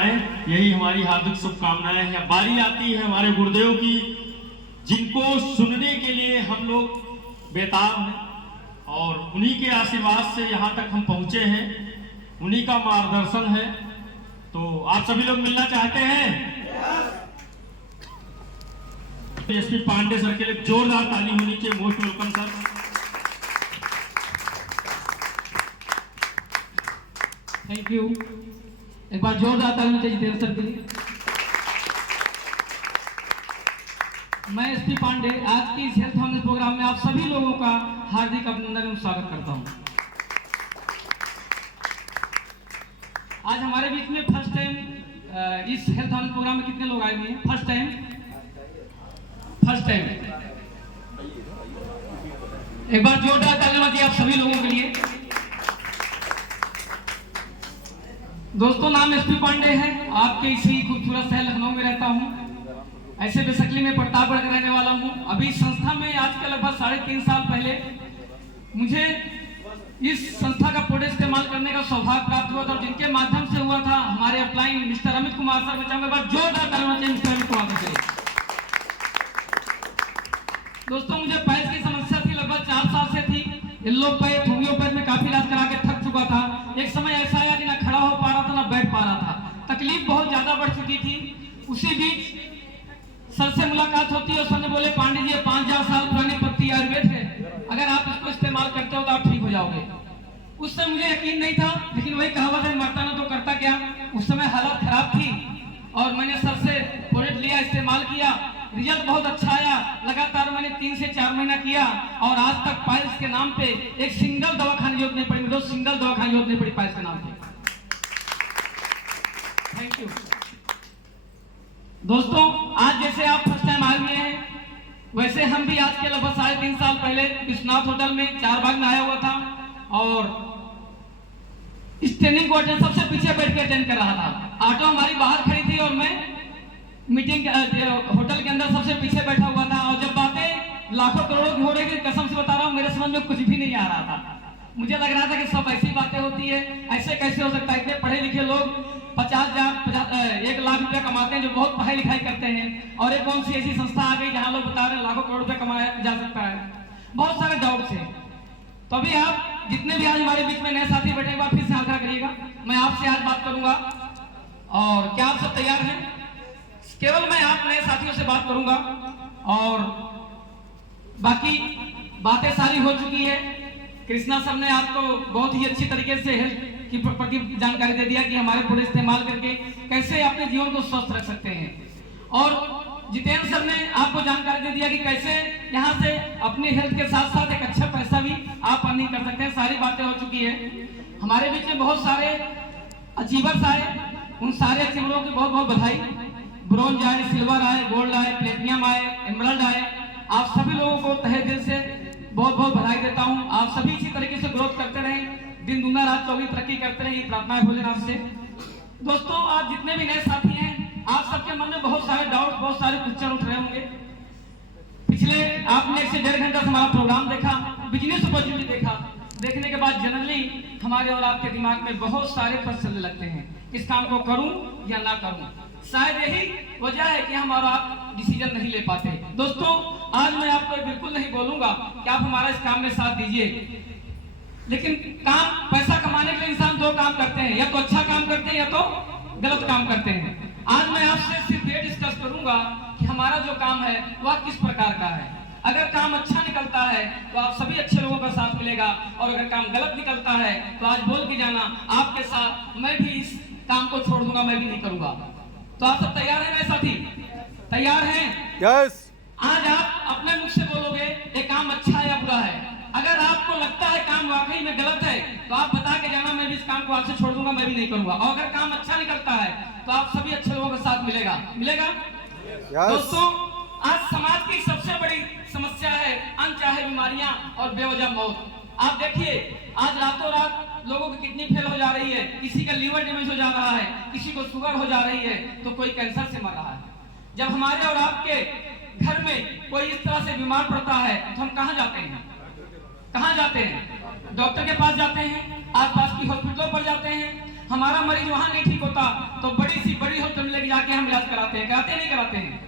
यही हमारी हार्दिक शुभकामनाएं हैं। बारी आती है हमारे गुरुदेव की, जिनको सुनने के लिए हम लोग बेताब हैं और उन्हीं के आशीर्वाद से यहाँ तक हम पहुँचे हैं, उन्हीं का मार्गदर्शन है। तो आप सभी लोग मिलना चाहते हैं? एसपी पांडे सर के लिए जोरदार ताली होनी चाहिए। Most welcome sir. Thank you. एक बार जोरदार ताली चाहिए जितेंद्र सर के लिए। मैं एसपी पांडे आज की इस हेल्थ फाउंडेशन प्रोग्राम में आप सभी लोगों का हार्दिक अभिनंदन एवं स्वागत करता हूं। आज हमारे बीच में फर्स्ट टाइम इस हेल्थ फाउंडेशन प्रोग्राम में कितने लोग आए हुए हैं? फर्स्ट टाइम एक बार जोरदार ताली दीजिए आप सभी लोगों के लिए। दोस्तों, नाम एसपी पांडे है, आपके इसी खूबसूरत शहर लखनऊ में रहता हूं। ऐसे बेसिकली मैं प्रतापगढ़ का रहने वाला हूं। अभी संस्था में आज के लगभग 3.5 साल पहले मुझे इस संस्था का प्रोडक्ट इस्तेमाल करने का सौभाग्य प्राप्त हुआ था और जिनके माध्यम से हुआ था हमारे upline mister Amit Kumar sir. मैं चाहूंगा जोरदार ताली चाहिए मिस्टर अमित कुमार सर। दोस्तों, मुझे पैर की समस्या थी, लगभग 4 साल से थी। एलोपैथ होम्योपैथ में काफी इलाज करा के थक चुका था। एक समय ऐसा आया कि ना खड़ा हो पा रहा था ना बैठ पा रहा था, तकलीफ बहुत ज्यादा बढ़ चुकी थी। उसी बीच सर से मुलाकात होती है और सर ने बोले, पांडे जी 5000 साल पुरानी पत्ती आयुर्वेद है, अगर आप इसको इस्तेमाल करते हो तो आप ठीक हो जाओगे। उस समय मुझे यकीन नहीं था, लेकिन वही कहावत है, मरता ना तो करता क्या। उस समय हालत खराब थी और मैंने सर से प्रोडक्ट लिया, इस्तेमाल किया, रिजल्ट बहुत अच्छा आया। लगातार मैंने 3 से 4 महीना किया और आज तक पाइल्स के नाम पे एक सिंगल दवा खाने की जरूरत नहीं पड़ी। मुझे सिंगल दवा खाने की जरूरत नहीं पड़ी पाइल्स के नाम पे। Thank you. दोस्तों, आज जैसे आप फर्स्ट टाइम आए हुए हैं, वैसे हम भी आज के लगभग 3.5 साल पहले विश्वनाथ होटल में 4 बाग में आया हुआ था और इस ट्रेनिंग को अटेंड सबसे पीछे बैठ के अटेंड कर रहा था। ऑटो हमारी बाहर खड़ी थी और मैं मीटिंग होटल के अंदर सबसे पीछे बैठा हुआ था। और जब बातें लाखों करोड़ों की हो रही थी, कसम से बता रहा हूँ, मेरे समझ में कुछ भी नहीं आ रहा था। मुझे लग रहा था कि सब ऐसी बातें होती है, ऐसे कैसे हो सकता है। इतने पढ़े लिखे लोग 1 लाख रुपया कमाते हैं, जो बहुत पढ़ाई लिखाई करते हैं, और एक कौन सी ऐसी संस्था आ गई जहां लोग बता रहे हैं लाखों करोड़ रुपया कमाया जा सकता है। बहुत सारे डाउट्स हैं। तो अभी आप जितने भी आज हमारे बीच में नए साथी बैठे, एक बार फिर से हाथ खड़ा करिएगा। मैं आपसे आज बात करूंगा और क्या आप सब तैयार हैं? केवल मैं आप नए साथियों से बात करूंगा और बाकी बातें सारी हो चुकी है। कृष्णा सर ने आपको बहुत ही अच्छी तरीके से हेल्थ की प्रति जानकारी दे दिया कि हमारे प्रोडक्ट इस्तेमाल करके कैसे अपने जीवन को स्वस्थ रख सकते हैं, और जितेंद्र सर ने आपको जानकारी दे दिया कि कैसे यहाँ से अपनी हेल्थ के साथ साथ एक अच्छा पैसा भी आप अर्निंग कर सकते हैं। सारी बातें हो चुकी है। हमारे बीच में बहुत सारे अचीवर्स आए, उन सारे अचीवरों की बहुत बहुत बधाई। ब्रोंज आए, सिल्वर आए, गोल्ड आए, प्लेटिनियम आए, एमराल्ड आए। आप सभी लोगों को तहे दिल से बहुत बहुत बधाई देता हूं। आप सभी इसी तरीके से ग्रोथ करते रहें, दिन दुना रात 24 तरक्की करते रहें, ये प्रार्थना है भोलेनाथ से। दोस्तों, आप जितने भी नए साथी हैं, आप सबके मन में बहुत सारे डाउट, बहुत सारे क्वेश्चन उठ रहे होंगे। पिछले आपने 1 से 1.5 घंटा से हमारा प्रोग्राम देखा, बिजनेस अपॉर्चुनिटी देखा। देखने के बाद जनरली हमारे और आपके दिमाग में बहुत सारे प्रश्न चलने लगते हैं, इस काम को करूं या ना करूं। शायद यही वजह है कि हम और आप डिसीजन नहीं ले पाते। दोस्तों, आज मैं आपको बिल्कुल नहीं बोलूंगा कि आप हमारा इस काम में साथ दीजिए, लेकिन पैसा कमाने के लिए इंसान 2 काम करते हैं, या तो अच्छा काम करते हैं या तो गलत काम करते हैं। आज मैं आपसे सिर्फ ये डिस्कस करूंगा कि हमारा जो काम है वह किस प्रकार का है। अगर काम अच्छा निकलता है तो आप सभी अच्छे लोगों का साथ मिलेगा, और अगर काम गलत निकलता है तो आज बोल के जाना, आपके साथ मैं भी इस काम को छोड़ दूंगा, मैं भी नहीं करूंगा। तो आप सब तैयार हैं मेरे साथी? तैयार हैं? यस। आज आप अपने मुख से बोलोगे ये काम अच्छा है या बुरा है। अगर आपको लगता है काम वाकई में गलत है तो आप बता के जाना, मैं भी इस काम को आपसे छोड़ दूंगा, मैं भी नहीं करूंगा। और अगर काम अच्छा निकलता है तो आप सभी अच्छे लोगों का साथ मिलेगा। दोस्तों, आज समाज की सबसे बड़ी समस्या है अनचाहे बीमारियां और बेवजह मौत। आप देखिए, आज रातों रात लोगों की किडनी फेल हो जा रही है, किसी का लीवर डैमेज हो जा रहा है, किसी को शुगर हो जा रही है, तो कोई कैंसर से मर रहा है। जब हमारे और आपके घर में कोई इस तरह से बीमार पड़ता है तो हम कहाँ जाते हैं? डॉक्टर के पास जाते हैं, आसपास की हॉस्पिटलों पर जाते हैं। हमारा मरीज वहां नहीं ठीक होता तो बड़ी सी बड़ी हॉस्पिटल में लेके जाके हम इलाज कराते हैं, कराते नहीं कराते हैं।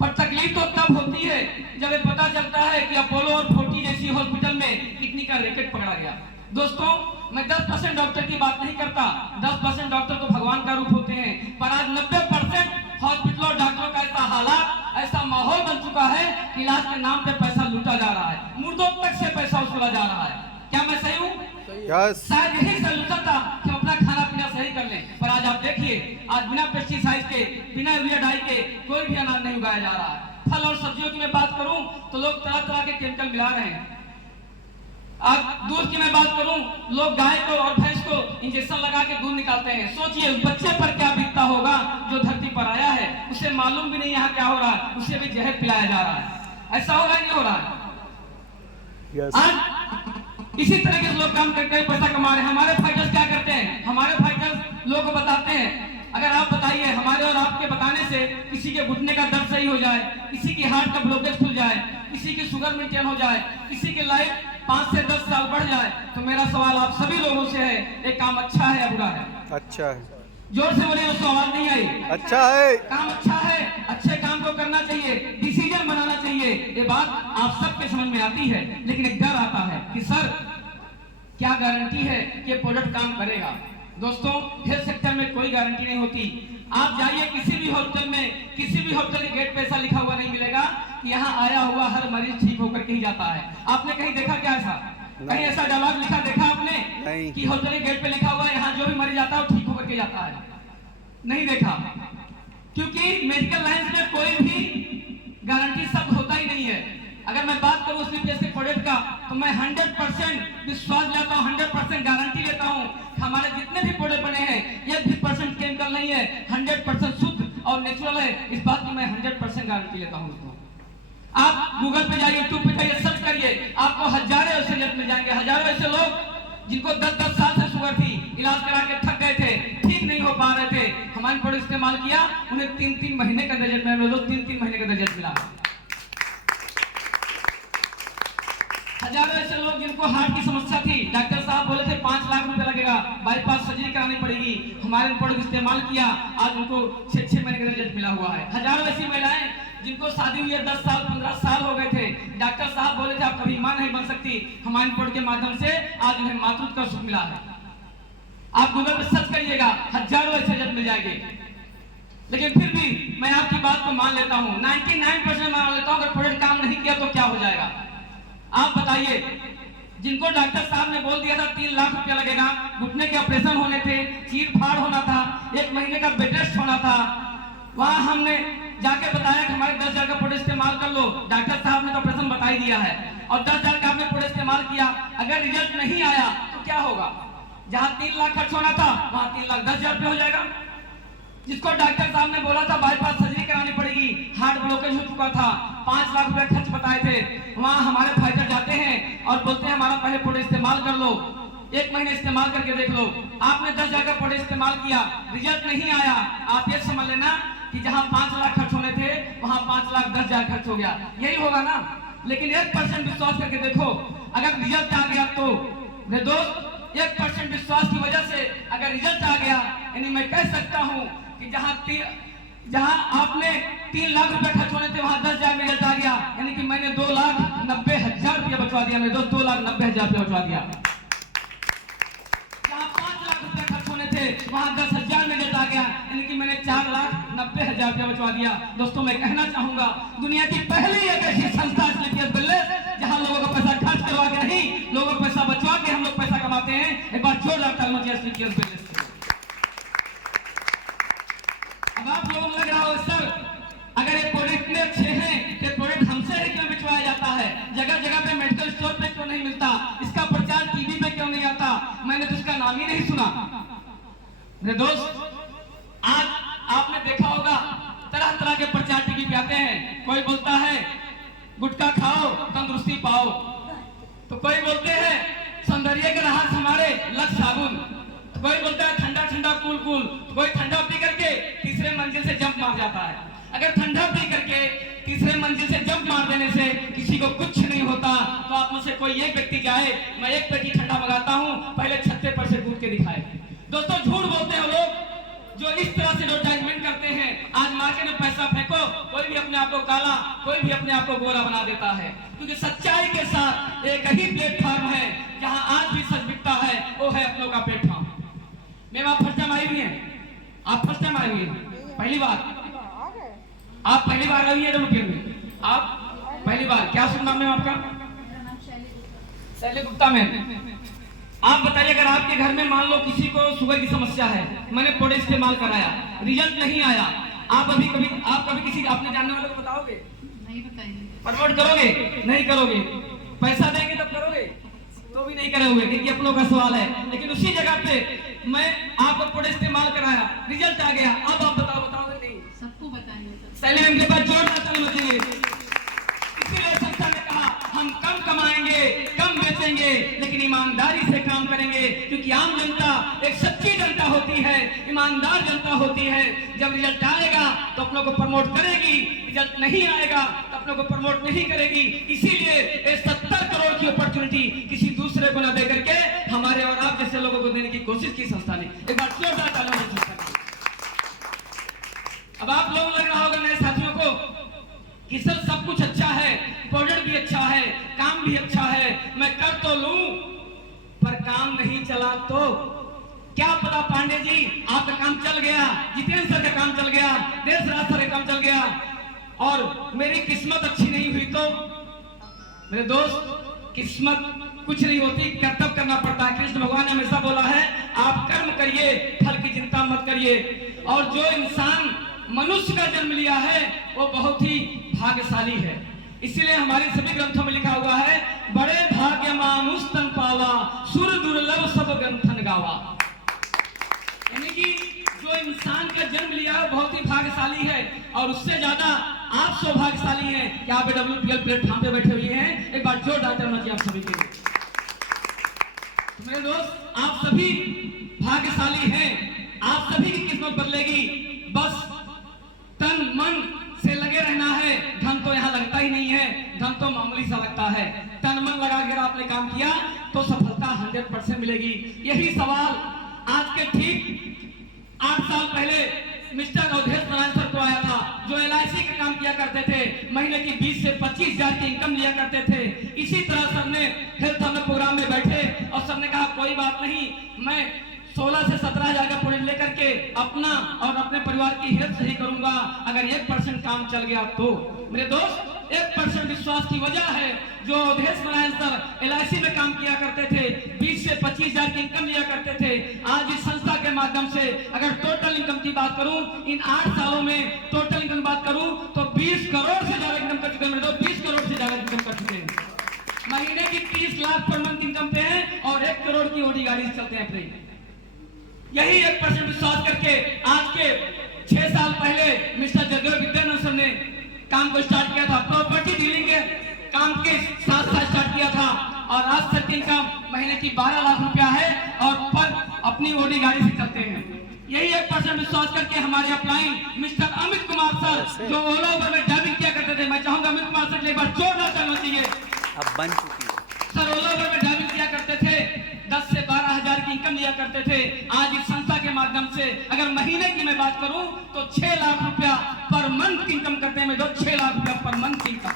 पर तकलीफ तो तब होती है जब ये पता चलता है कि अपोलो और फोर्टी जैसी हॉस्पिटल में किडनी का रैकेट पकड़ा गया। दोस्तों, मैं 10% डॉक्टर की बात नहीं करता, 10% डॉक्टर तो भगवान का रूप होते हैं, पर आज 90% हॉस्पिटल और डॉक्टरों का ऐसा हालात, ऐसा माहौल बन चुका है कि इलाज के नाम पे पैसा लूटा जा रहा है, मुर्दों तक से पैसा वसूला जा रहा है। क्या मैं सही हूँ? शायद यही सोल्यूशन था कि हम अपना खाना पीना सही कर लें, पर आज आप देखिए, आज बिना पेस्टिसाइड के, बिना यूरिया डाई के कोई भी अनाज नहीं उगाया जा रहा है। फल और सब्जियों की मैं बात करूं तो लोग तरह तरह के केमिकल मिला रहे हैं। अब दूध की मैं बात करूं, लोग गाय को और भैंस को इंजेक्शन लगा के दूध निकालते हैं। सोचिए उस बच्चे पर क्या बीतता होगा जो धरती पर आया है, उसे मालूम भी नहीं यहाँ क्या हो रहा है, उसे भी जहर पिलाया जा रहा है। ऐसा हो रहा है, नहीं हो रहा है? आज इसी तरीके से लोग काम करके पैसा कमा रहे हैं। हमारे फाइटर्स क्या करते हैं? हमारे फाइटर्स लोगों को बताते हैं, अगर आप बताइए हमारे और आपके बताने से किसी के घुटने का दर्द सही हो जाए, किसी की हार्ट का ब्लॉकेज खुल जाए, किसी की शुगर मेंटेन हो जाए, किसी की लाइफ 5 से 10 साल बढ़ जाए, तो मेरा सवाल आप सभी लोगों से है, एक काम अच्छा है या बुरा है? अच्छा है। जोर से बोले, उसको आवाज नहीं आई। अच्छा है। काम अच्छा है, अच्छे काम को करना चाहिए, डिसीजन बनाना चाहिए, ये बात आप सबके समझ में आती है। लेकिन एक डर आता है कि सर क्या गारंटी है कि प्रोडक्ट काम करेगा? दोस्तों, हेल्थ सेक्टर में कोई गारंटी नहीं होती। आप जाइए किसी भी हॉस्पिटल में, किसी भी हॉस्पिटल के गेट पे ऐसा लिखा हुआ नहीं मिलेगा कि यहाँ आया हुआ हर मरीज ठीक होकर के ही जाता है। आपने कहीं देखा क्या ऐसा? कहीं ऐसा डायलॉग लिखा देखा आपने कि हॉस्पिटल के गेट पे लिखा हुआ है यहाँ जो भी मरीज आता है वो ठीक होकर के जाता है? नहीं देखा, क्योंकि मेडिकल लाइन में कोई भी गारंटी शब्द होता ही नहीं है। अगर मैं बात करूं स्लीपलेस के प्रोडक्ट का, तो मैं 100% विश्वास लेता हूं, 100% गारंटी लेता हूं। हमारे जितने भी प्रोडक्ट बने हैं 1% केमिकल नहीं है, 100% शुद्ध और नेचुरल है। इस बात की मैं 100% गारंटी लेता हूं। दोस्तों, आप गूगल पे जाइए, यूट्यूब पे जाइए, सर्च करिए, आपको हजारों ऐसे रिजल्ट मिल जाएंगे। हजारों ऐसे लोग जिनको 10-10 साल से शुगर थी, इलाज करा के थक गए थे, ठीक नहीं हो पा रहे थे, हमारे प्रोडक्ट इस्तेमाल किया, उन्हें 3-3 महीने का रिजल्ट मिला। 3-3 महीने का रिजल्ट मिला। हजारों ऐसे लोग जिनको हार्ट की समस्या थी, डॉक्टर साहब बोले थे 5 लाख रुपए लगेगा, बाईपास सर्जरी करानी पड़ेगी, हमारे प्रोडक्ट इस्तेमाल किया, आज उनको 6 महीने का रिजल्ट मिला हुआ है। हजारों ऐसी महिलाएं जिनको शादी हुई है 10 साल 15 साल हो गए थे, डॉक्टर साहब बोले थे आप कभी मां नहीं बन सकती, हमारे प्रोडक्ट के माध्यम से आज उन्हें मातृत्व का सुख मिला है। आप गूगल पर सर्च करिएगा, हजारों ऐसे रिजल्ट मिल जाएंगे। लेकिन फिर भी मैं आपकी बात को मान लेता हूं, 99% मान लेता हूं, अगर प्रोडक्ट काम नहीं किया तो क्या हो जाएगा? आप बताइए, जिनको डॉक्टर साहब ने बोल दिया था 3 लाख रुपया लगेगा, घुटने के ऑपरेशन होने थे, चीर फाड़ होना था, 1 महीने का बेड रेस्ट होना था, वहां हमने जाके बताया कि हमारे 10,000 का प्रोडक्ट इस्तेमाल कर लो। डॉक्टर साहब ने तो ऑपरेशन बता ही दिया है और 10,000 का आपने प्रोडक्ट इस्तेमाल किया, अगर रिजल्ट नहीं आया तो क्या होगा? जहां 3 लाख खर्च होना था वहां 3,10,000 रुपये हो जाएगा। जिसको डॉक्टर साहब ने बोला था बाईपास सर्जरी करानी पड़ेगी, हार्ट ब्लॉकेज हो चुका था, 5 लाख रुपए खर्च बताए थे, वहां हमारे फाइटर जाते हैं और बोलते हैं हमारा पहले प्रोडक्ट इस्तेमाल कर लो, 1 महीने इस्तेमाल करके देख लो। आपने 10,000 का प्रोडक्ट इस्तेमाल किया, रिजल्ट नहीं आया, आप ये समझ लेना कि जहां 5 लाख खर्च होने थे वहां 5,10,000 खर्च हो गया। यही होगा ना? लेकिन 1% विश्वास करके देखो, अगर रिजल्ट आ गया तो मेरे दोस्त 1% विश्वास की वजह से अगर रिजल्ट आ गया, यानी मैं कह सकता हूं कि जहां आपने 3 लाख रुपए खर्च होने थे वहां 10,000 में रिजल्ट आ गया, यानी कि मैंने 2,90,000 रुपया बचवा दिया। मेरे दोस्त 2,90,000 रुपया बचवा दिया। जहां 5 लाख रुपए खर्च होने थे वहां 10,000 में रिजल्ट आ गया, यानी कि मैंने 4,90,000 रुपया बचवा दिया। दोस्तों, मैं कहना चाहूंगा, दुनिया की पहली एक ऐसी संस्था स्लीपियस वेलनेस जहां लोगों का पैसा खर्च करवा के नहीं, लोगों का पैसा बचवा के हम लोग पैसा कमाते हैं। एक बार जोरदार तालियां चाहिए स्लीपियस वेलनेस। अब आप लोगों को लग रहा हो सर, अगर ये प्रोडक्ट इतने अच्छे हैं कि प्रोडक्ट हमसे ही क्यों बिचवाया जाता है, जगह जगह पे मेडिकल स्टोर पे क्यों नहीं मिलता, इसका प्रचार टीवी पे क्यों नहीं आता, मैंने तो इसका नाम ही नहीं सुना। मेरे दोस्त, आज आपने देखा होगा तरह तरह के प्रचार टीवी पे आते हैं। कोई बोलता है गुटखा खाओ तंदुरुस्ती पाओ, तो कोई बोलते हैं सौंदर्य के राहत हमारे लक्ष्य साबुन, कोई बोलता है ठंडा ठंडा कूल कूल, कोई ठंडा पी करके तीसरे मंजिल से जंप मार जाता है। अगर ठंडा पी करके तीसरे मंजिल से जंप मार देने से किसी को कुछ नहीं होता, तो आप में से कोई एक व्यक्ति जाए, मैं 1 पेटी ठंडा मंगाता हूं, पहले छत्ते पर से कूद के दिखाए। दोस्तों झूठ बोलते हैं लोग जो इस तरह से एडवर्टाइजमेंट करते हैं। आज मार्केट में पैसा फेंको, कोई भी अपने आप को काला, कोई भी अपने आप को गोरा बना देता है, क्योंकि सच्चाई के साथ एक ही प्लेटफॉर्म है जहां आज भी सच बिकता है, वो है अपनों का प्लेटफॉर्म। मैम आप फर्स्ट टाइम आई हुई हैं, आप फर्स्ट टाइम आई हुई हैं, पहली बार, आप पहली बार आई हुई है डब्ल्यूपीएल में, आप पहली बार। क्या शुभ नाम है आपका? शैली गुप्ता मैम। आप बताइए, अगर आपके घर में मान लो किसी को शुगर की समस्या है, मैंने प्रोडक्ट इस्तेमाल कराया, रिजल्ट नहीं आया, आप कभी किसी अपने जानने वाले को बताओगे? नहीं बताएंगे। प्रमोट करोगे? नहीं करोगे। पैसा देंगे तब करोगे? तो भी नहीं करोगे, क्योंकि अपनों का सवाल है। लेकिन उसी जगह पे मैं आपको प्रोडक्ट इस्तेमाल कराया, रिजल्ट आ गया, अब आप बताओगे नहीं? सबको बताएंगे। सैली मैम के पास जोरदार ताली बजाइए। इसीलिए संस्था ने कहा हम कम कमाएंगे, कम बेचेंगे, लेकिन ईमानदारी से काम करेंगे, क्योंकि आम जनता एक सच्ची जनता होती है, ईमानदार जनता होती है। जब रिजल्ट आएगा तो अपनों को प्रमोट करेगी, रिजल्ट नहीं आएगा तो अपनों को प्रमोट नहीं करेगी। इसीलिए 70 करोड़ की अपॉर्चुनिटी किसी दूसरे को न दे करके हमारे और आप जैसे लोगों को देने की कोशिश की संस्था ने। एक बार जोरदार तालियां हो संस्था की। अब आप लोग लग रहा होगा नए साथियों को कि सर सब कुछ अच्छा है, प्रोडक्ट भी अच्छा है, काम भी अच्छा है, मैं कर तो लूं, पर काम नहीं चला तो क्या पता पांडे जी आपका काम चल गया, जितेंद्र सर का काम चल गया, देशराज सर का काम चल गया, और मेरी किस्मत अच्छी नहीं हुई तो? मेरे दोस्त, किस्मत कुछ नहीं होती, कर्तव्य करना पड़ता है। कृष्ण भगवान ने हमेशा बोला है आप कर्म करिए, फल की चिंता मत करिए। और जो इंसान मनुष्य का जन्म लिया है वो बहुत ही भाग्यशाली है। इसीलिए हमारे सभी ग्रंथों में लिखा हुआ है बड़े भाग्य मानुष तन पावा, सुर दुर्लभ सब ग्रंथन गावा। यानी कि जो इंसान का जन्म लिया है बहुत ही भाग्यशाली है, और उससे ज्यादा आप सौभाग्यशाली हैं कि आप डब्ल्यूपीएल प्लेटफॉर्म पे बैठे हुए हैं। एक बार जोरदार तालियां चाहिए आप सभी के लिए। तो मेरे दोस्त, आप सभी भाग्यशाली हैं, आप सभी की किस्मत बदलेगी, बस तन मन से लगे रहना है। धन तो यहाँ लगता ही नहीं है, धन तो मामूली सा लगता है। तन मन लगाकर आपने काम किया तो सफलता 100% मिलेगी। यही सवाल आज के ठीक 8 साल पहले मिस्टर अवधेश नारायण सर को आया था, जो LIC का काम किया करते थे, महीने की 20 से 25 हजार की इनकम लिया करते थे। इसी तरह सर ने हेल्थ प्रोग्राम में बैठे और सर ने कहा कोई बात नहीं, मैं 16 से 17 हजार का प्रोजेक्ट लेकर के अपना और अपने परिवार की हेल्थ सही करूंगा, अगर 1% काम चल गया तो। मेरे दोस्त, 1% विश्वास की वजह है जो अवधेश नारायण सर LIC में काम किया करते थे, 20 से 25 हजार की इनकम लिया करते थे। आज इस संस्था के माध्यम से अगर टोटल इनकम की बात करूं, इन 8 सालों में टोटल इनकम की बात करूं तो 20 करोड़ से ज्यादा इनकम कर चुके हैं। मेरे दोस्त, 20 करोड़ से ज्यादा इनकम कर चुके हैं। महीने की 30 लाख पर मंथ इनकम पे है और 1 करोड़ की ओडी गाड़ी चलते हैं अपने। यही 1% विश्वास करके आज के 6 साल पहले मिस्टर जगदेव विद्यानंद सर ने काम को स्टार्ट किया था, प्रॉपर्टी डीलिंग के काम के साथ साथ स्टार्ट किया था, और आज तक की इनकम महीने की 12 लाख रुपया है और पर अपनी ओडी गाड़ी से चलते हैं। यही 1% विश्वास करके हमारे upline mister Amit Kumar sir जो ओला उबर में ड्राइविंग किया करते थे, मैं चाहूंगा अमित कुमार सर एक बार जोरदार तालियां चाहिए। अब बन चुकी है सर ओला उबर में ड्राइविंग किया करते थे, 10 से 12 हजार की इनकम लिया करते थे। आज इस संस्था के माध्यम से अगर महीने की मैं बात करूं तो 6 लाख रुपया पर मंथ इनकम करते हैं। मेरे 6 लाख रुपया पर मंथ इनकम।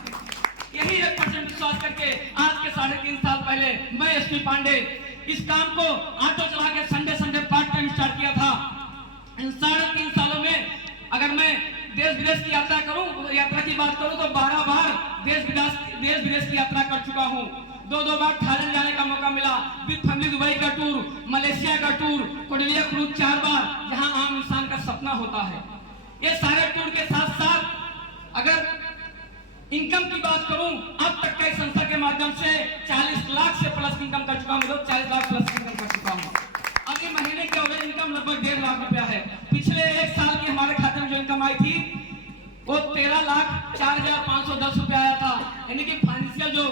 यही 1% विश्वास करके आज के 3.5 साल पहले मैं SP पांडे इस काम को ऑटो चला के संडे पार्ट टाइम स्टार्ट किया था। इन 3.5 सालों में अगर मैं देश विदेश की यात्रा करूं, यात्रा की बात करूं तो 12 बार देश विदेश की यात्रा कर चुका हूं। 2 बार थाईलैंड जाने का मौका मिला, विद फैमिली दुबई का टूर, मलेशिया का टूर, कोडिलिया क्रूज 4 बार, जहां आम इंसान का सपना होता है। ये सारे टूर के साथ साथ अगर इनकम की बात करूं, अब तक के संस्था के माध्यम से 40 लाख से प्लस इनकम कर चुका हूं। 40 लाख प्लस इनकम कर चुका हूं। अभी महीने की एवरेज इनकम लगभग 1.5 लाख रुपया है। पिछले 1 साल की हमारे खाते में जो इनकम आई थी वो 13,04,510 रुपया आया था। यानी कि फाइनेंशियल जो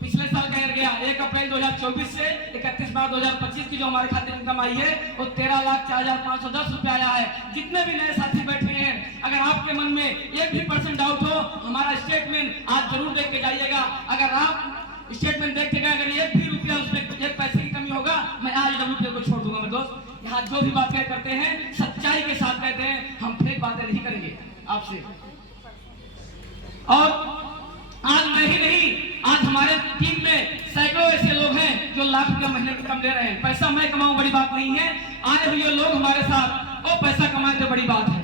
पिछले साल का गया 1 अप्रैल 2024 से 31 मार्च 2025 की जो हमारे खाते में इनकम आई है वो 13,04,510 रुपया आया है। जितने भी नए साथी बैठे हैं, अगर आपके मन में 1% डाउट हो, हमारा स्टेटमेंट आज जरूर देख के जाइएगा। अगर आप स्टेटमेंट देख के गए, अगर 1 भी रुपया उसमें 1 पैसे की कमी होगा, मैं आज WPL को छोड़ दूंगा। मेरे दोस्त, यहाँ जो भी बातें करते हैं सच्चाई के साथ कहते हैं, हम फेक बातें नहीं करेंगे आपसे। और आज मैं ही नहीं, आज हमारे टीम में सैकड़ों ऐसे लोग हैं जो लाख रुपया महीने की कम ले रहे हैं। पैसा मैं कमाऊं बड़ी बात नहीं है, आए हुए लोग हमारे साथ वो पैसा कमाए तो बड़ी बात है।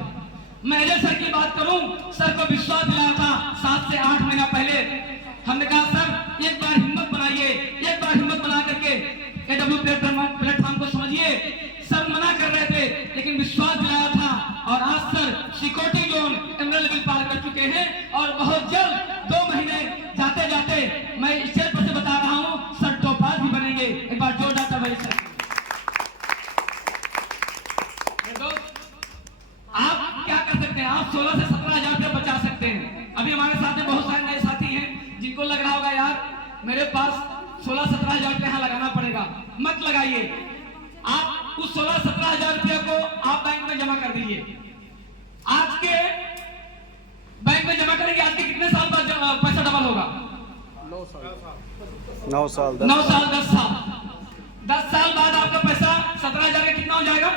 मैं अजय सर की बात करूं, सर को विश्वास दिलाया था 7 से 8 महीना पहले। हमने कहा सर एक बार हिम्मत बनाइए, एक बार हिम्मत बना करके AW प्लेटफॉर्म को समझिए। सर मना कर रहे थे लेकिन विश्वास दिलाया था, और आज sir security zone emerald level पार कर चुके हैं। और बहुत जल्द 2 महीने जाते जाते मैं स्टेज पर से बता रहा हूं, सर टॉपाज भी बनेंगे। एक बार जोरदार ताली सर। आप क्या कर सकते हैं, आप 16 से 17 हजार रुपया बचा सकते हैं। अभी हमारे साथ में बहुत सारे नए साथी हैं जिनको लग रहा होगा यार मेरे पास 16-17 हजार रुपया यहाँ लगाना पड़ेगा। मत लगाइए, आप उस 16-17 हजार रुपया को आप बैंक में जमा कर दीजिए। आज के बैंक में जमा करेंगे, आज के कितने साल बाद पैसा डबल होगा? 9 साल 9 साल 10 साल 10 साल बाद आपका पैसा 17 हजार का कितना हो जाएगा?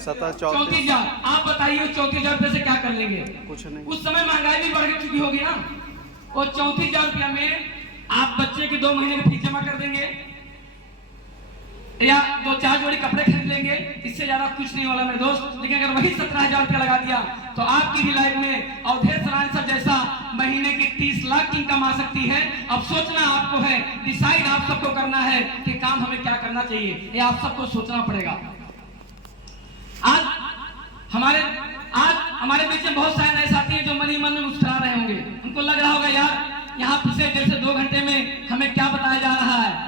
34 हजार। आप बताइए 34 हजार रुपये से क्या कर लेंगे? कुछ नहीं। उस समय महंगाई भी बढ़ चुकी होगी ना। और 34 हजार रुपया में आप बच्चे की 2 महीने की फीस जमा कर देंगे या 2-4 जोड़ी कपड़े खरीद लेंगे, इससे ज्यादा कुछ नहीं वाला मेरे दोस्त। लेकिन अगर वही 17 हजार रुपया लगा दिया तो आपकी भी लाइफ में अवधेश राय सर जैसा महीने की 30 लाख की इनकम आ सकती है। अब सोचना आपको है, डिसाइड आप सबको करना है कि काम हमें क्या करना चाहिए, ये आप सबको सोचना पड़ेगा। आज हमारे बीच में बहुत सारे नए साथी हैं जो मन ही मन में मुस्कुरा रहे होंगे। उनको लग रहा होगा यार यहाँ पिछले 1.5 से 2 घंटे में हमें क्या बताया जा रहा है।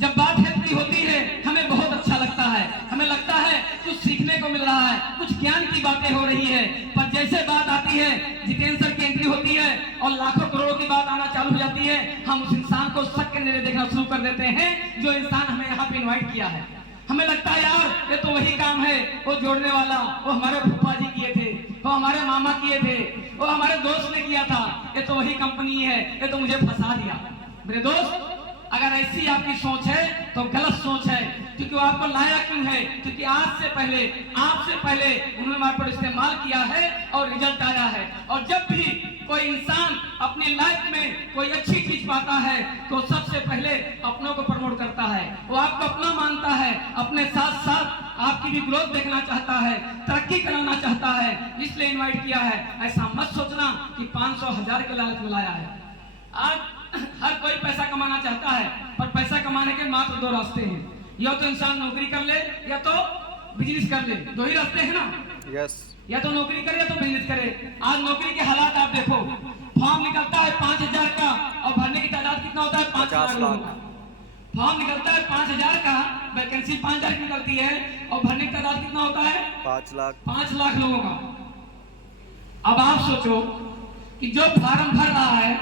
जब बात हेल्थ की होती है हमें बहुत अच्छा लगता है, हमें लगता है कुछ सीखने को मिल रहा है, कुछ ज्ञान की बातें हो रही है। पर जैसे बात आती है, जितेंद्र सर की एंट्री होती है और लाखों करोड़ों की बात आना चालू हो जाती है, हम उस इंसान को शक के नजरे देखना शुरू कर देते हैं जो इंसान हमें यहाँ पे इन्वाइट किया है। हमें लगता है यार ये तो वही काम है, वो जोड़ने वाला, वो हमारे फूफा जी किए थे, वो हमारे मामा किए थे, वो हमारे दोस्त ने किया था, ये तो वही कंपनी है, ये तो मुझे फंसा दिया। मेरे दोस्त अगर ऐसी आपकी सोच है तो गलत सोच है, क्योंकि वो आपको लाया क्यों है? क्योंकि आपसे पहले उन्होंने हमारे पर इस्तेमाल किया है और रिजल्ट आया है। और जब भी कोई इंसान अपनी लाइफ में कोई अच्छी चीज पाता है तो सबसे पहले अपनों को प्रमोट करता है, वो आपको अपना मानता है, अपने साथ साथ आपकी भी ग्रोथ देखना चाहता है, तरक्की कराना चाहता है, इसलिए इन्वाइट किया है। ऐसा मत सोचना कि 500,000 के लालच में लाया है। आज हर कोई पैसा कमाना चाहता है, पर पैसा कमाने के मात्र 2 रास्ते हैं, या तो इंसान नौकरी कर ले या तो बिजनेस कर ले। 2 ही रास्ते हैं ना। यस। या तो नौकरी करे या तो बिजनेस करे। आज नौकरी के हालात आप देखो, फॉर्म निकलता है 5,000 का और भरने की तादाद कितना होता है? 5 लाख। फॉर्म निकलता है 5,000 का, वैकेंसी 5,000 की निकलती है और भरने की तादाद कितना होता है? 5 लाख। 5 लाख लोगों का। अब आप सोचो कि जो फॉर्म भर रहा है,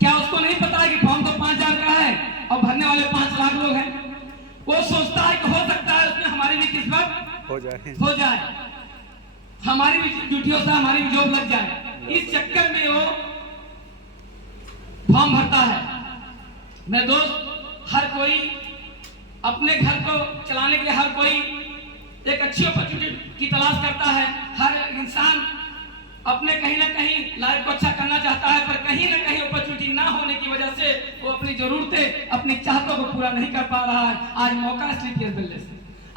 क्या उसको नहीं पता है कि फॉर्म तो 5,000 का है और भरने वाले 5 लाख लोग हैं? वो सोचता है कि हो सकता है उसमें हमारी भी किस्मत हो जाए, हमारी भी ड्यूटी होता है, हमारी भी जॉब लग जाए। इस चक्कर में वो फॉर्म भरता है। मेरे दोस्त, हर कोई अपने घर को चलाने के लिए हर कोई एक अच्छी अपॉर्चुनिटी की तलाश करता है। हर इंसान अपने कहीं ना कहीं लाइफ को अच्छा करना चाहता है, पर कहीं ना कहीं अपॉर्चुनिटी ना होने की वजह से वो अपनी जरूरतें, अपनी चाहतों को पूरा नहीं कर पा रहा है। आज मौका स्लीपियस वेलनेस,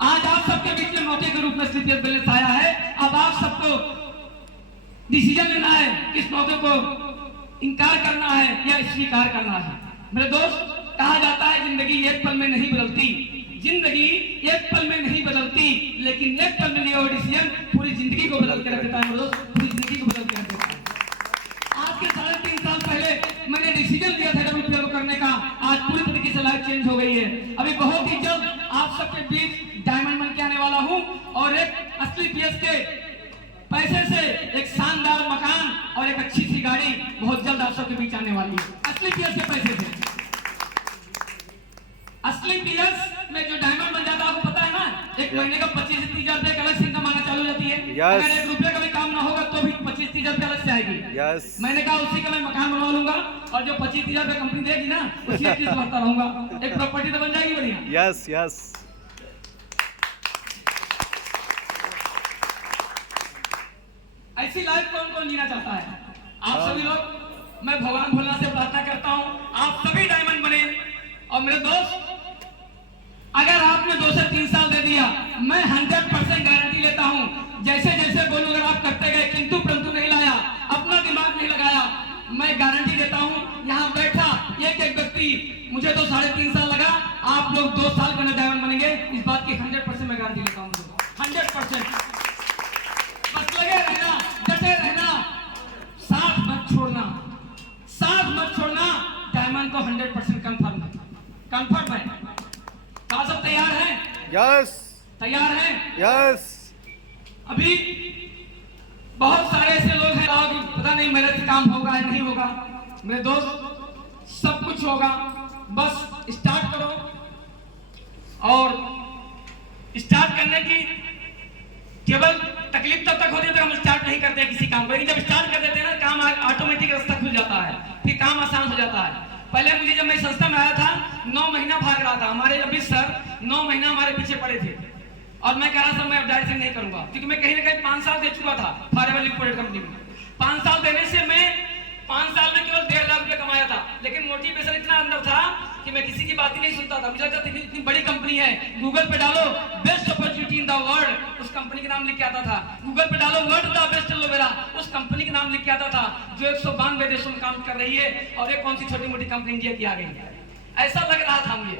आज आप सबके बीच में मौके के रूप में स्लीपियस वेलनेस आया है। अब आप सबको डिसीजन लेना है, किस मौके को इनकार करना है या स्वीकार करना है। मेरे दोस्त, कहा जाता है जिंदगी एक पल में नहीं बदलती, जिंदगी एक पल में नहीं बदलती, लेकिन एक पल में लिया हुआ डिसीजन पूरी जिंदगी को बदल के रख देता है। मेरे दोस्त, पूरी जिंदगी को बदल के रख देता है। आज के 3.5 साल पहले मैंने डिसीजन लिया था WPL करने का, आज पूरी तरीके से लाइफ चेंज हो गई है। अभी बहुत ही जल्द आप सबके बीच डायमंड बन के आने वाला हूँ और एक असली PS के पैसे से एक शानदार मकान और एक अच्छी सी गाड़ी बहुत जल्द आप सबके बीच आने वाली है। असली PS के पैसे से। असली PS में जो डायमंड बन जाता है, आपको पता है ना, एक महीने का 25 से 30 हजार रुपए अलग से इनकम आना चालू हो जाती है। अगर 1 रुपये का भी काम ना होगा तो भी 25-30 हजार रुपए अलग से आएगी। मैंने कहा उसी का मैं मकान बनवा लूंगा और जो 25-30 हजार रुपए कंपनी देगी ना, उसी किस्त भरता रहूंगा। एक प्रॉपर्टी तो बन जाएगी बढ़िया। Yes yes. ऐसी लाइफ कौन कौन जीना चाहता है? आप सभी लोग, मैं भगवान भोलेनाथ से प्रार्थना करता हूँ आप सभी डायमंड बने। और मेरे दोस्त, अगर आपने 2 से 3 साल दे दिया, मैं 100% गारंटी लेता हूँ, जैसे जैसे बोलूं अगर आप करते गए, किंतु परंतु नहीं लाया, अपना दिमाग नहीं लगाया, मैं गारंटी देता हूँ यहाँ बैठा एक एक व्यक्ति, मुझे तो 3.5 साल लगा, आप लोग 2 साल में डायमंड बनेंगे, इस बात की 100% मैं गारंटी लेता हूँ। 100%। बस लगे रहना, डटे रहना, साथ मत छोड़ना, साथ मत छोड़ना, डायमंड को 100% कंफर्म है, कंफर्म है। क्या सब तैयार हैं? यस तैयार हैं? यस। अभी बहुत सारे ऐसे लोग हैं कि पता नहीं मेरे से काम होगा या नहीं होगा। मेरे दोस्त, सब कुछ होगा, बस स्टार्ट करो। और स्टार्ट करने की केवल तकलीफ तब तक होती है जब हम स्टार्ट नहीं करते हैं किसी काम को, लेकिन जब स्टार्ट कर देते हैं ना, काम ऑटोमेटिक रास्ता खुल जाता है, फिर काम आसान हो जाता है। पहले मुझे जब मैं संस्था में आया था, 9 महीना भाग रहा था, हमारे अभी सर 9 महीना हमारे पीछे पड़े थे, और मैं कह रहा था मैं डायरेक्शन नहीं करूंगा, क्योंकि मैं कहीं ना कहीं 5 साल दे चुका था फॉरएवर लिमिटेड कंपनी में। 5 साल देने से मैं 5 साल में केवल 1.5 लाख रुपया कमाया था, लेकिन मोटिवेशन इतना अंदर था कि मैं किसी की बात ही नहीं सुनता था। मुझे लगता था इतनी बड़ी कंपनी है, गूगल पे डालो best opportunity in the world, उस कंपनी के नाम लिख के आता था। गूगल पे डालो वर्ल्ड द बेस्ट एलोवेरा, उस कंपनी के नाम लिख के आता था, जो 192 देशों में काम कर रही है, और एक कौन सी छोटी मोटी कंपनी इंडिया की आ गई, ऐसा लग रहा था मुझे।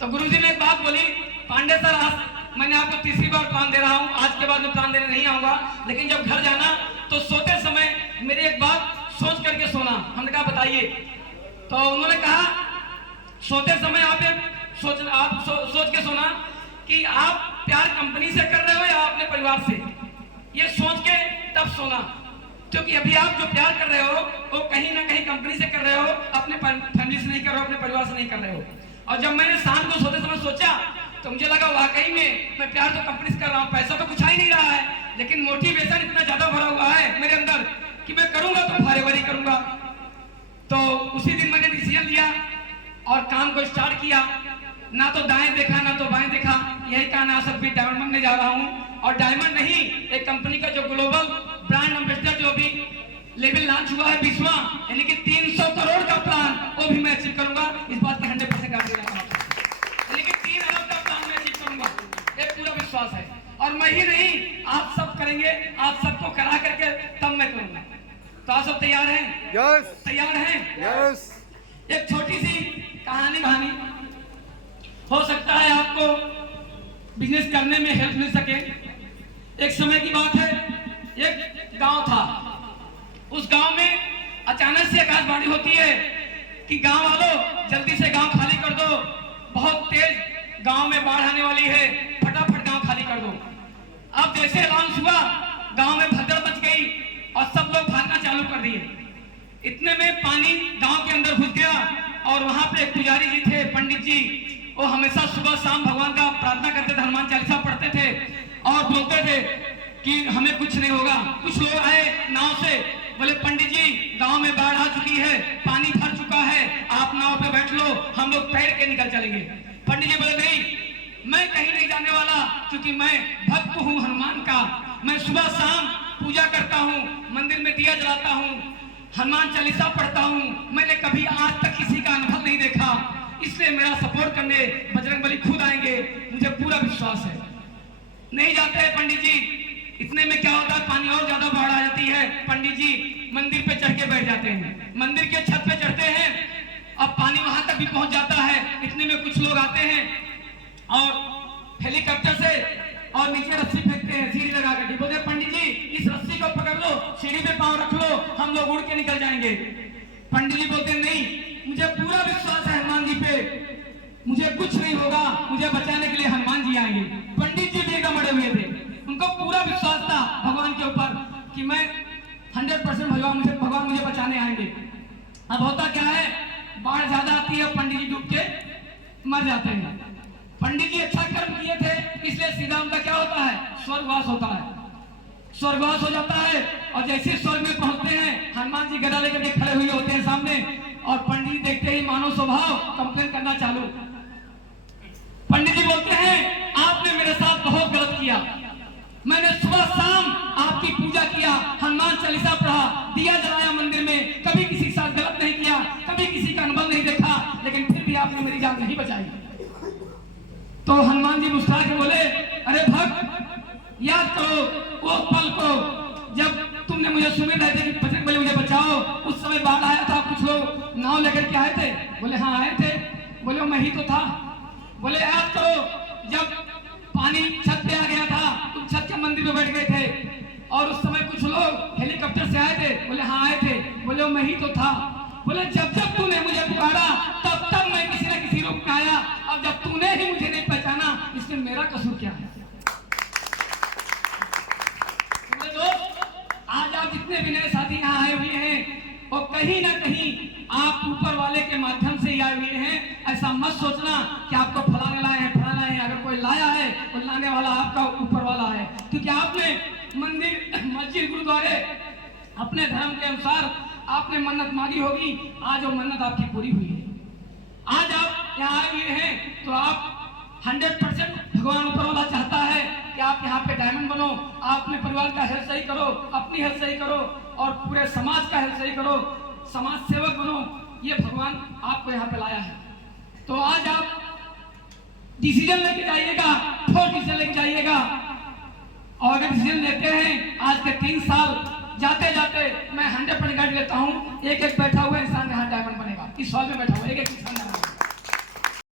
तो गुरुजी ने एक बात बोली, पांडे सर आज मैंने आपको तीसरी बार प्लान दे रहा हूँ, आज के बाद में प्लान देने नहीं आऊंगा, लेकिन जब घर जाना तो सोते समय मेरी एक बात सोच करके सोना। हमने कहा बताइए, तो उन्होंने कहा सोते समय आप सोच के सोना कि आप प्यार कंपनी से कर रहे हो या अपने परिवार से, ये सोच के तब सोना, क्योंकि अभी आप जो प्यार कर रहे हो वो कहीं ना कहीं कंपनी से कर रहे हो, अपने फैमिली से नहीं कर रहे हो, अपने परिवार से नहीं कर रहे हो। और जब मैंने शाम को सोते समय सोचा तो मुझे लगा वाकई में मैं प्यार तो कंपनी से कर रहा हूँ, पैसा तो कुछ आ ही नहीं रहा है, लेकिन मोटिवेशन इतना ज्यादा भरा हुआ है मेरे अंदर कि मैं करूंगा तो फॉरएवर ही करूंगा। तो उसी दिन मैंने डिसीजन लिया और काम को स्टार्ट किया, ना तो दाएं देखा ना तो बाएं देखा, यही कारण आज सब भी डायमंड बनने जा रहा हूँ। और डायमंड नहीं, एक कंपनी का जो ग्लोबल ब्रांड एम्बेसडर जो भी लेवल लॉन्च हुआ है 20वां, यानी कि 300 करोड़ का प्लान, वो भी मैं अचीव करूंगा, इस बात की 100% गारंटी देता हूं। यानी कि 3 अरब का प्लान मैं अचीव करूंगा, ये पूरा विश्वास है। और मैं ही नहीं, आप सब करेंगे, आप सबको करा करके तब मैं करूंगा। तो आप सब तैयार हैं? यस तैयार हैं? यस। एक छोटी सी कहानी हो सकता है आपको बिजनेस करने में हेल्प मिल सके। एक समय की बात है, एक गांव था, उस गांव में अचानक से आकाशवाणी होती है कि गांव वालों जल्दी से गांव खाली कर दो, बहुत तेज गांव में बाढ़ आने वाली है, फटाफट गांव खाली कर दो। अब जैसे अनाउंस हुआ, गांव में भगदड़ मच गई और सब लोग भागना चालू कर दिए। इतने में पानी गांव के अंदर घुस गया और वहां पे पुजारी जी थे, पंडित जी, वो हमेशा सुबह शाम भगवान का प्रार्थना करते थे, हनुमान चालीसा पढ़ते थे और बोलते थे कि हमें कुछ नहीं होगा। कुछ लोग आए नाव से, बोले पंडित जी गांव में बाढ़ आ चुकी है, पानी भर चुका है, आप नाव पे बैठ लो, हम लोग तैर के निकल चलेंगे। पंडित जी बोले नहीं, मैं कहीं नहीं जाने वाला, क्योंकि मैं भक्त हूँ हनुमान का, मैं सुबह शाम पूजा करता हूँ, मंदिर में दिया जलाता हूँ, हनुमान चालीसा पढ़ता हूँ, मैंने कभी आज तक किसी का अनुभव नहीं देखा, इसलिए मेरा सपोर्ट करने बजरंगबली खुद आएंगे, मुझे पूरा विश्वास है। नहीं जाते हैं पंडित जी। इतने में क्या होता है, पानी और ज्यादा बाढ़ आ जाती है। पंडित जी मंदिर पे चढ़ के बैठ जाते हैं, मंदिर के छत पे चढ़ते हैं, अब पानी वहां तक भी पहुंच जाता है। इतने में कुछ लोग आते हैं और हेलीकॉप्टर से और नीचे रस्सी फेंकते हैं, सीढ़ी लगा कर, बोलते पंडित जी इस रस्सी को पकड़ लो, सीढ़ी पे पांव रख लो, हम लोग उड़ के निकल जाएंगे। पंडित जी बोलते नहीं, मुझे पूरा विश्वास है हनुमान जी पे, मुझे कुछ नहीं होगा, मुझे बचाने के लिए हनुमान जी आएंगे। पंडित जी भी एकदम अड़े हुए थे, उनको पूरा विश्वास था भगवान के ऊपर कि मैं 100% भगवान मुझे बचाने आएंगे। अब होता क्या है, बाढ़ ज्यादा आती है, पंडित जी डूब के मर जाते हैं। पंडित जी अच्छा कर्म किए थे, इसलिए सीधा उनका क्या होता है, स्वर्गवास होता है, स्वर्गवास हो जाता है। और जैसे स्वर्ग में पहुंचते हैं, हनुमान जी गदा लेकर के खड़े हुए होते हैं सामने, और पंडित जी देखते ही मानव स्वभाव कंप्लेन करना चालू। पंडित जी बोलते हैं आपने मेरे साथ बहुत गलत किया, मैंने सुबह शाम आपकी पूजा किया, याद करो वो पल को जब तुमने मुझे सुमित रहे थे कि बजरंग बली मुझे बचाओ। उस समय बाढ़ आया था, कुछ लोग नाव लेकर के आए थे। बोले हाँ आए थे। बोले मैं ही तो था। बोले याद करो जब पानी छत पे आ गया था, तुम छत के मंदिर में बैठ गए थे और उस समय कुछ लोग हेलीकॉप्टर से आए थे। बोले हाँ आए थे। बोले मैं ही तो था। बोले जब जब तूने मुझे पुकारा तब तब मैं किसी न किसी रूप में आया, अब जब तूने ही मुझे नहीं पहचाना इसमें मेरा कसूर क्या है। आज आप जितने भी नए साथी यहाँ आए हुए हैं और कहीं ना कहीं आप ऊपर वाले के माध्यम से ही आए हुए हैं। ऐसा मत सोचना कि आपको फलाने लाए हैं फलाना है। अगर कोई लाया है तो लाने वाला आपका ऊपर वाला है, क्योंकि आपने मंदिर मस्जिद गुरुद्वारे अपने धर्म के अनुसार आपने मन्नत मांगी होगी। आज वो मन्नत आपकी पूरी हुई है। आज आप यहाँ आए हुए हैं तो आप 100% भगवान ऊपर वाला चाहता है कि आप यहाँ पे डायमंड बनो, आप अपने परिवार का हेल्थ सही करो, अपनी हेल्थ सही करो और पूरे समाज का हेल्थ सही करो, समाज सेवक बनो। ये भगवान आपको यहाँ पे लाया है। तो आज आप डिसीजन लेके जाइएगा, ठोस डिसीजन लेके जाइएगा। और अगर डिसीजन लेते हैं आज के 3 साल जाते जाते मैं 100% गारंटी लेता हूँ एक एक बैठा हुआ इंसान यहाँ डायमंड बनेगा। इस हॉल में बैठा हुआ एक एक इंसान डायमंड